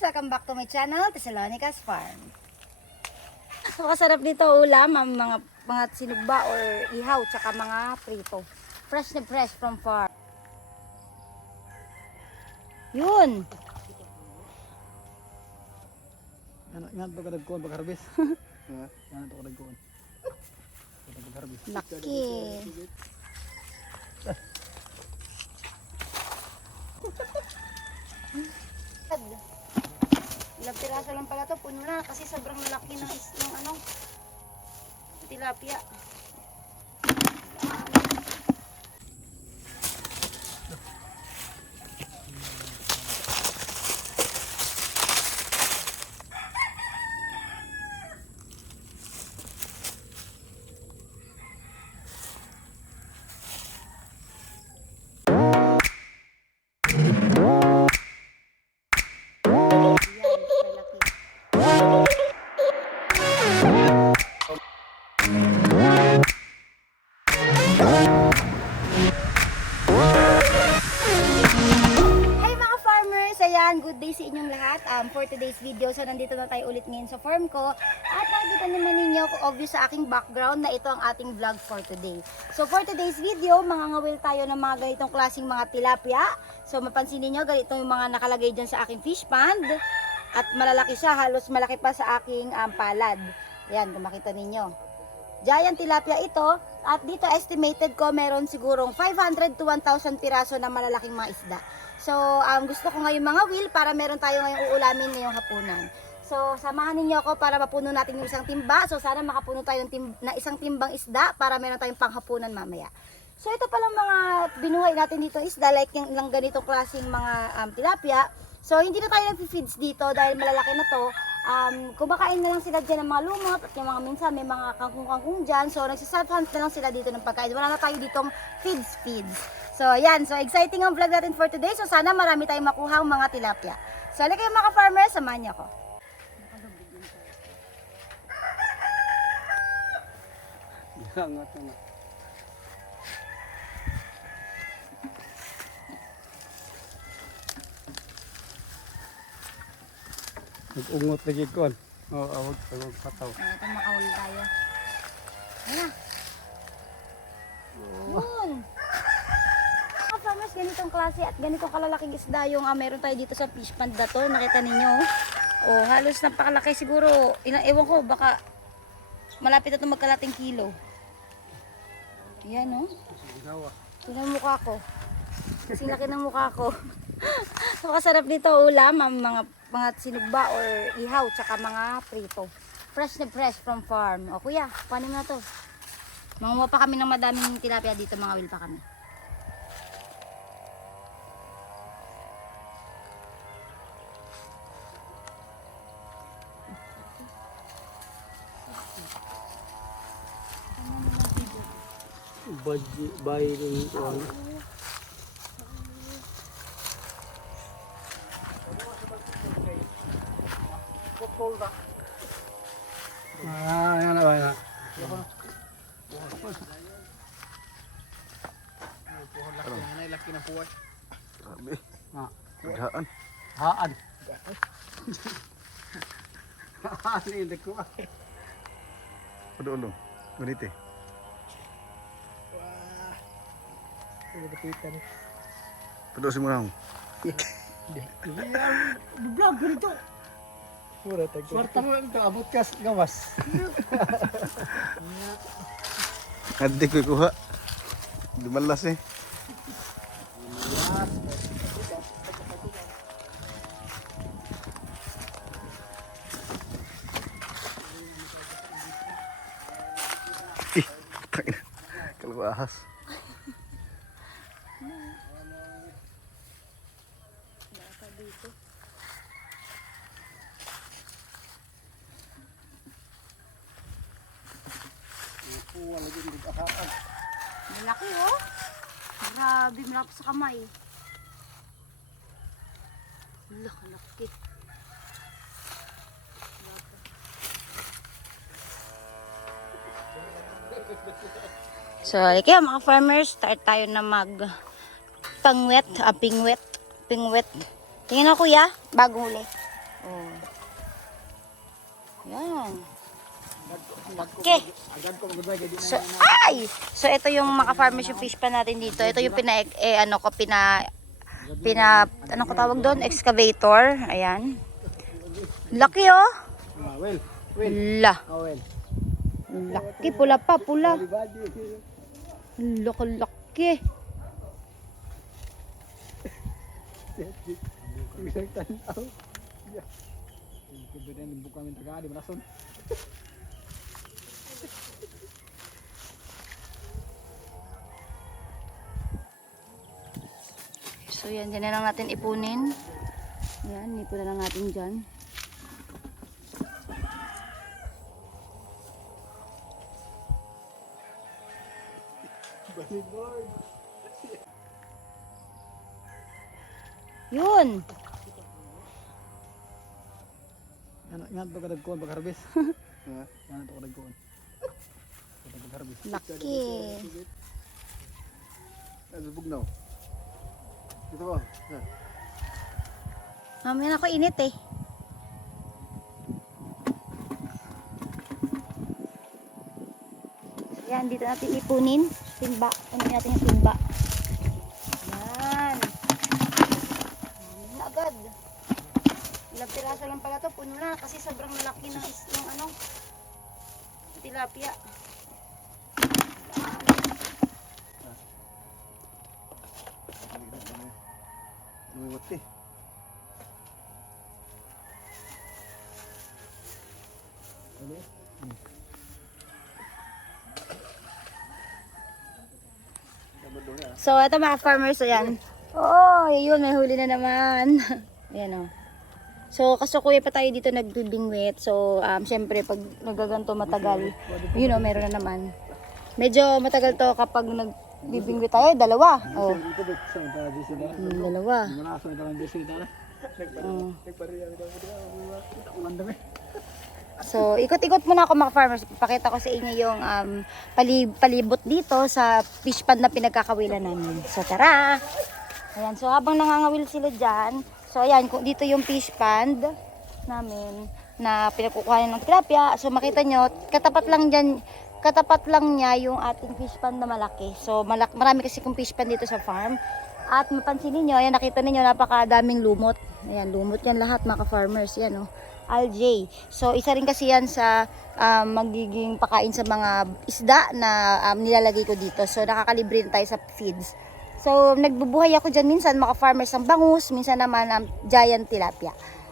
Welcome back to my channel, Thessalonica's Farm. Makasarap dito ulam, ang mga mga sinugba or ihaw, tsaka mga prito. Fresh na fresh from farm. Yun. Yan, yan to kadag kuan pag harvest. Yan to kadag kuan. Kadag harvest. Laki. Ilang piraso lang pala to, puno na kasi sobrang laki ng, ng ano, tilapia. Ayan, good day sa inyong lahat. Um, for today's video, so nandito na tayo ulit ngayon sa farm ko. At nakikita naman ninyo, obvious sa aking background, na ito ang ating vlog for today. So for today's video, mangangawil tayo ng mga ganitong klaseng mga tilapia. So mapansin niyo ganito yung mga nakalagay dyan sa aking fish pond. At malalaki siya, halos malaki pa sa aking um, palad. Ayan, kung makita ninyo. Giant tilapia ito at dito estimated ko meron sigurong 500 to 1,000 piraso na malalaking mga isda. So um, gusto ko ngayon mga wheel para meron tayo ngayong uulamin ngayong hapunan. So samahan ninyo ako para mapuno natin yung isang timba. So sana makapuno tayo ng tim- na isang timbang isda para meron tayong panghapunan mamaya. So ito palang mga binuhay natin dito isda like yung ilang ganitong klaseng mga um, tilapia. So hindi na tayo nag-feeds dito dahil malalaki na to. Um, kumakain na lang sila dyan ng mga lumot at yung mga minsan may mga kangkong-kangkong dyan. So nagsiself-hunt na lang sila dito ng pagkain. Wala na tayo ditong feeds feeds. So yan, so exciting ang vlog natin for today. So sana marami tayong makuha mga tilapia. So halika kayo mga farmers, samahan niyo ako. Yan nga to na. Nag-ungot lagi kuan. Oh, awag awag pataw. Ayan, ito makahuli tayo. Ayan. Yun. Farmers, ganitong klase at ganitong kalalaking isda yung ah, meron tayo dito sa fish pond na to. Nakita ninyo. Oh, halos napakalaki siguro. Ilang, ewan ko, baka malapit na ito magkalating kilo. Yan oh. Ginawa. Tingnan ang mukha ko. Kasi laki ng mukha ko. Makasarap dito ulam, mga mga sinugba or ihaw, tsaka mga prito. Fresh na fresh from farm. O kuya, paano na to? Manguha pa kami ng madaming tilapia dito, mga will pa kami. Bayi ni kuan. Ah, yan na ba yan? Grabe. Ah, Daan. haan. Haan ini ko. Ulo-ulo. Gunit eh. Pedo si Murang. Vlog ganito. Suwarta mo ang kaabot ka gawas. Hindi ko kuha. Dumalas eh. Ih, tangina. Malaki oh. Grabe, malapit sa kamay. Laki, laki. So, kaya mga farmers, start tayo na mag pangwet, ah, pingwet, pingwet. Tingnan ako kuya, bagong huli. Oh. Yan. Laki. Agad ko magbay kay di na. So, ay! So, ito yung maka-farmers yung fish pan natin dito. Ito yung pina, eh, ano ko, pina, pina, ano ko tawag doon? Excavator. Ayan. Laki oh. Ah, well. La. Well. Laki. Pula pa, pula. Laki, laki. Isang tanaw. Yeah. Kibida ni buka min taga di. So, yan. Dyan na lang natin ipunin. Yan. Ipon na lang natin dyan. Yun. Ano nga to kadag kuan pag harvest. Ha? Ano to kadag kuan. Pag harvest. Laki. Ano bugnaw? Dito ba? Yan. Mamaya ako init eh. Yan, dito natin ipunin. Timba. Ano natin yung timba. Yan. Agad. Ilang piraso lang pala to. Puno na kasi sobrang laki ng, ng ano. Tilapia. Lumiwat eh. So, ito mga farmers, ayan. Oh, yun, may huli na naman. ayan o. So, kasukuya pa tayo dito nagbibingwit. So, um, syempre, pag nagaganto matagal, yun o, meron na naman. Medyo matagal to kapag nagbibingwit tayo, dalawa. Oh, hmm, dalawa. Oh. So, ikot-ikot muna ako mga farmers. Pakita ko sa inyo yung um, pali- palibot dito sa fish pond na pinagkakawilan namin. So, tara! Ayan, so habang nangangawil sila dyan, so ayan, dito yung fish pond namin na pinagkukuha ng tilapia. So, makita nyo, katapat lang dyan, katapat lang niya yung ating fish pond na malaki. So, malak marami kasi kong fish pond dito sa farm. At mapansin niyo, ayan, nakita niyo napakadaming lumot. Ayan, lumot yan lahat mga farmers Yan, oh algae. So, isa rin kasi yan sa um, magiging pakain sa mga isda na um, nilalagay ko dito. So, nakakalibre na tayo sa feeds. So, nagbubuhay ako dyan minsan, mga farmers ng bangus, minsan naman um, giant tilapia.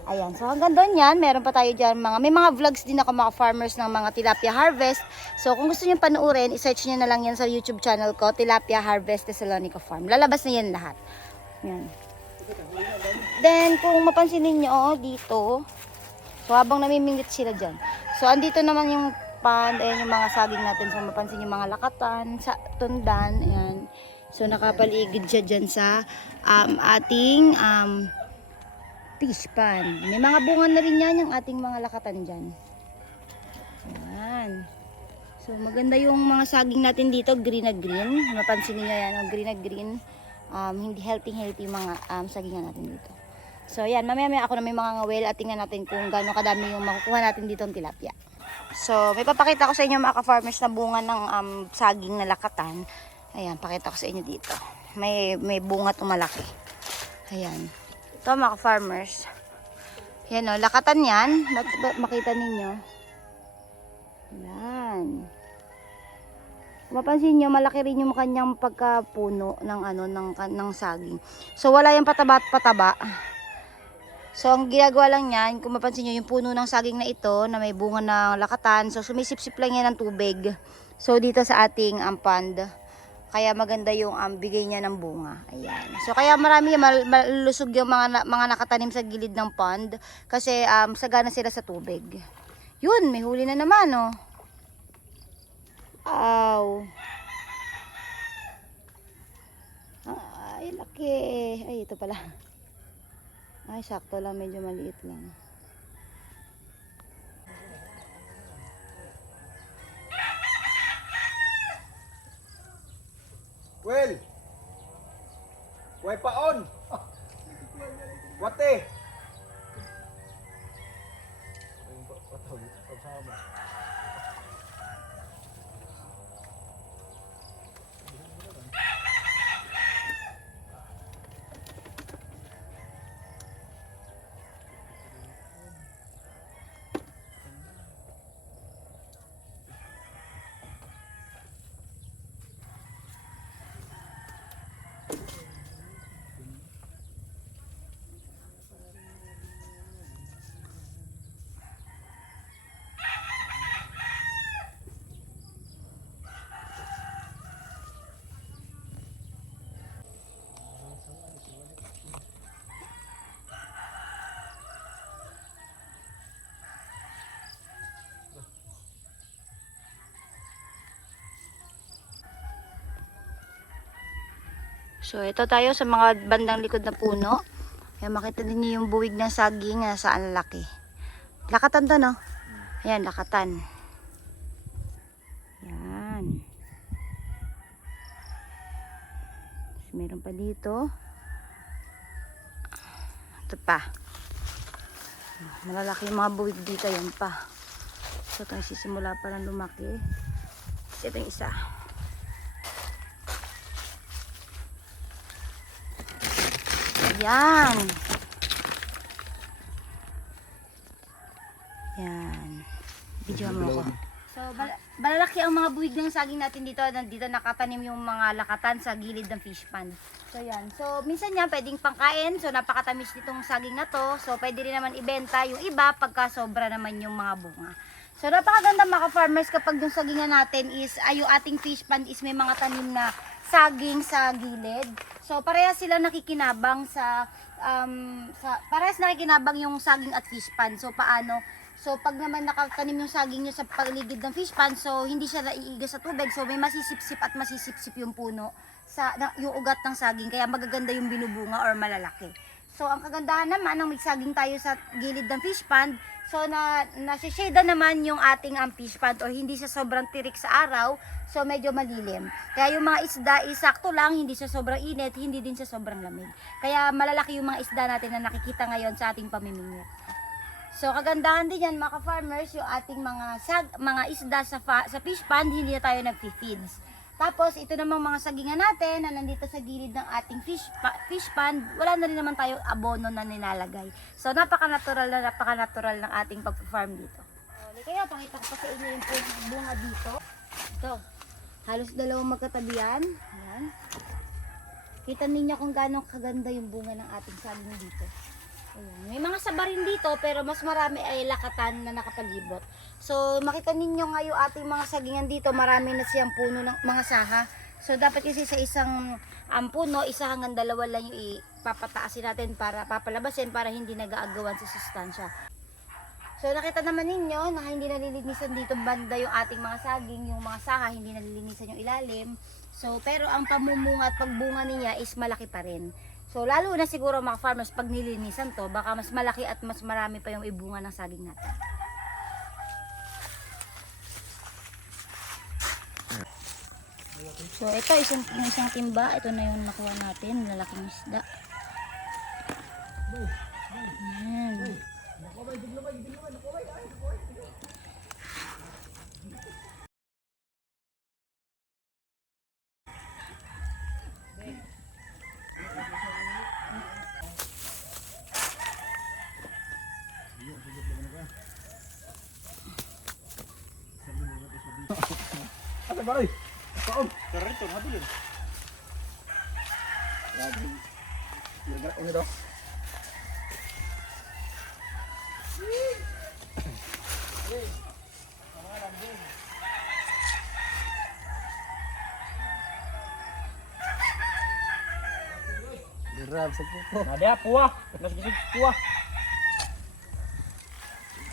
Ayan, so hanggang doon yan, meron pa tayo dyan mga, may mga vlogs din ako mga farmers ng mga tilapia harvest. So, kung gusto nyo panoorin, isearch nyo na lang yan sa YouTube channel ko, Tilapia Harvest Thessalonica Farm. Lalabas na yan lahat. Yan. Then, kung mapansin ninyo, dito, So habang namimingit sila dyan. So andito naman yung pond, ayan yung mga saging natin. So mapansin yung mga lakatan, sa tundan, ayan. So nakapaligid siya dyan sa um, ating um, fish pond. May mga bunga na rin yan yung ating mga lakatan dyan. Ayan. So maganda yung mga saging natin dito, green na green. Mapansin niyo yan, oh, green na green. Um, hindi healthy healthy yung mga um, sagingan natin dito. So yan, mamaya maya ako na may mga ngawel at tingnan natin kung gaano kadami yung makukuha natin dito ng tilapia. So, may papakita ko sa inyo mga farmers na bunga ng um, saging na lakatan. Ayan, pakita ko sa inyo dito. May, may bunga itong malaki. Ayan. Ito mga farmers. Yan o, lakatan yan. Makita ninyo. Yan. Kung mapansin nyo, malaki rin yung kanyang pagkapuno ng ano ng ng saging. So wala yung pataba at pataba. So, ang ginagawa lang yan, kung mapansin nyo, yung puno ng saging na ito, na may bunga ng lakatan, so sumisip-sip lang yan ng tubig. So, dito sa ating um, pond, kaya maganda yung um, bigay niya ng bunga. Ayan. So, kaya marami mal- malusog yung mga, mga nakatanim sa gilid ng pond, kasi um, sagana sila sa tubig. Yun, may huli na naman, oh. Aw. Ay, laki. Ay, ito pala. Ay, sakto lang. Medyo maliit lang. Well. Way paon. Wate. So, ito tayo sa mga bandang likod na puno. Ayan, makita din niyo yung buwig ng saging na saan laki. Lakatan to, no? Ayan, lakatan. Ayan. Tapos meron pa dito. Ito pa. Malalaki yung mga buwig dito. Yan pa. So, ito sisimula pa lang lumaki. Ito yung isa. Ayan. Yan. Video mo ko. So, bal- balalaki ang mga buwig ng saging natin dito. Nandito nakatanim yung mga lakatan sa gilid ng fish pond. So, yan. So, minsan yan, pwedeng pangkain. So, napakatamis nitong saging na to. So, pwede rin naman ibenta yung iba pagka sobra naman yung mga bunga. So, napakaganda mga farmers kapag yung sagingan natin is, ay yung ating fish pond is may mga tanim na saging sa gilid. So, parehas sila nakikinabang sa, um, sa parehas nakikinabang yung saging at fish pond. So, paano? So, pag naman nakatanim yung saging nyo sa paligid ng fish pond, so hindi siya naiiga sa tubig. So, may masisipsip at masisipsip yung puno sa yung ugat ng saging. Kaya magaganda yung binubunga or malalaki. So, ang kagandahan naman, nang may saging tayo sa gilid ng fish pond, so na nasi-shade naman yung ating ang fish pond or hindi siya sobrang tirik sa araw, so medyo malilim. Kaya yung mga isda is sakto lang, hindi siya sobrang init, hindi din siya sobrang lamig. Kaya malalaki yung mga isda natin na nakikita ngayon sa ating pamimingwit. So kagandahan din yan mga farmers yung ating mga sag, mga isda sa fa- sa fish pond hindi na tayo nagfi-feeds. Tapos ito namang mga sagingan natin na nandito sa gilid ng ating fish pa- fish pond, wala na rin naman tayong abono na nilalagay. So napaka-natural na napaka-natural ng ating pag-farm dito. So, kaya pakita ko pa sa inyo yung bunga dito. Ito. Halos dalawang magkatabi yan. Ayan. Kita ninyo kung gaano kaganda yung bunga ng ating saging dito. Ayan. May mga saba rin dito pero mas marami ay lakatan na nakapalibot. So makita ninyo nga yung ating mga sagingan dito, marami na siyang puno ng mga saha. So dapat kasi sa isang um, puno, isa hanggang dalawa lang yung ipapataasin natin para papalabasin para hindi nag-aagawan sa sustansya. So nakita naman ninyo na hindi nalilinisan dito banda yung ating mga saging, yung mga saha, hindi nalilinisan yung ilalim. So pero ang pamumunga at pagbunga niya is malaki pa rin. So lalo na siguro mga farmers pag nilinisan to, baka mas malaki at mas marami pa yung ibunga ng saging natin. So ito isang, isang timba, ito na yung nakuha natin, lalaking isda. Ayan. Ate baroy. Paon. Karito, habilin. Lagi. Gerak ini dong. Dirab sa puto. Ada puah, nas gisig puah.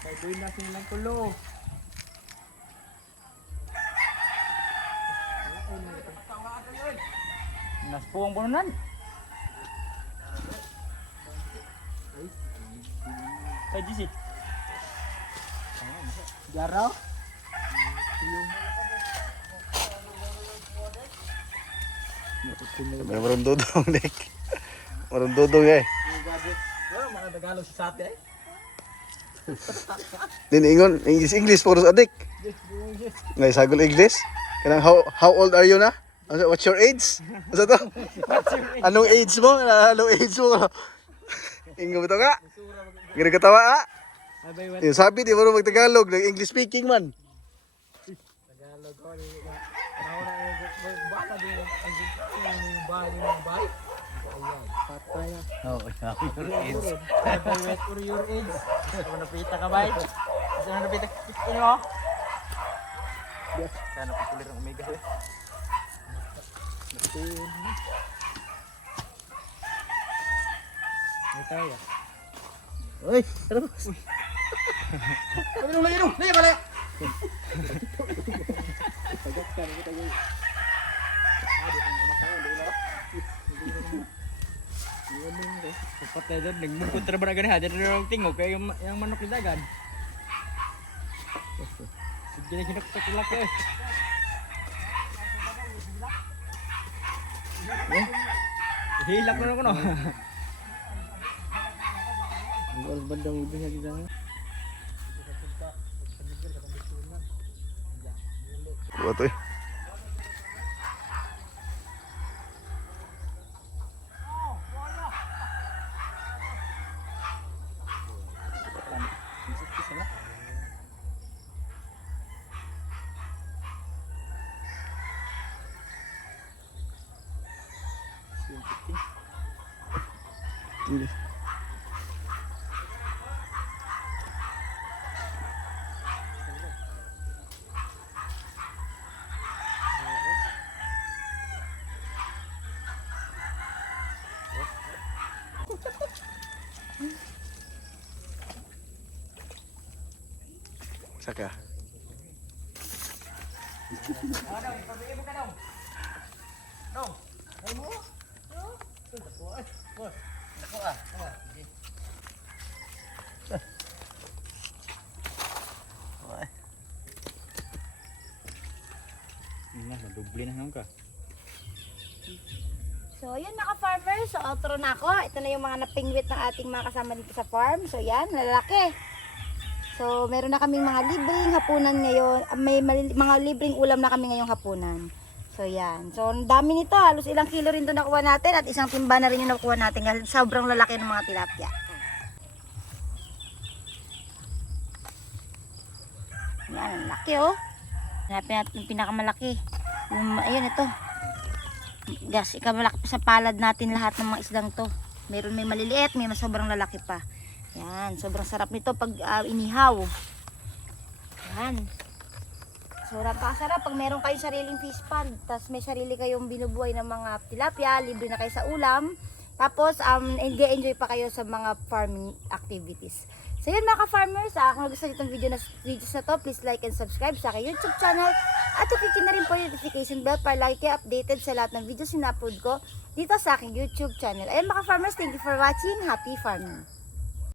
Kay buin na silang kulo. Nas puang bununan. Kay gisi. Jaraw. May marundudong, Nick. Marundudong eh. Wala mga Tagalog sa sate eh. Diningon, English, English, puro sa adik. Ngay, sagol English. Kanang, how, how old are you na? Ano, What's your age? Ano to? Anong age mo? Anong age mo? Ingo mo to ka? Gano'n katawa ha? Yung sabi, di mo mag-Tagalog, nag-English speaking man. Sabi ko rin. Wet for your age. Mo napita ka ba? Mo napita? Ano mo? Sana papulir ang omega. Eh. May tayo. Uy, tara po. Inom na, inom! Hindi, balik! Patay doon, nagmungkontra ba na ganun ha? Dito na lang tingog, kaya yung, yung manok ni Dagan. Sige na kinakta ko laki eh. Eh? Hilak na ako no. Ang oras bandang ibig kita. Kuha. Saka. Nga, naduble na naman ka. So, yun mga farmers. So, outro na ako. Ito na yung mga napingwit ng ating mga kasama dito sa farm. So, yan, lalaki. So, meron na kaming mga libreng hapunan ngayon. Ah, May mga libreng ulam na kami ngayong hapunan. So, yan. So, ang dami nito. Halos ilang kilo rin doon nakuha natin. At isang timba na rin yung nakuha natin. Sobrang lalaki ng mga tilapia. Yan, ang laki oh. Hanapin natin yung pinakamalaki. Yung, ayun, ito. Gas, ikamalaki pa sa palad natin lahat ng mga isdang to. Meron may maliliit, may mas sobrang lalaki pa. Yan, sobrang sarap nito pag ah, inihaw. Yan. So, napakasarap pag meron kayong sariling fish pond, tapos may sarili kayong binubuhay ng mga tilapia, libre na kayo sa ulam. Tapos, um, enjoy pa kayo sa mga farming activities. So yun mga ka-farmers, ah, kung nyo itong video na, videos na to, please like and subscribe sa aking YouTube channel. At i-click na rin po yung notification bell para lagi kayo updated sa lahat ng videos na upload ko dito sa aking YouTube channel. Ayun mga ka-farmers, thank you for watching. Happy farming!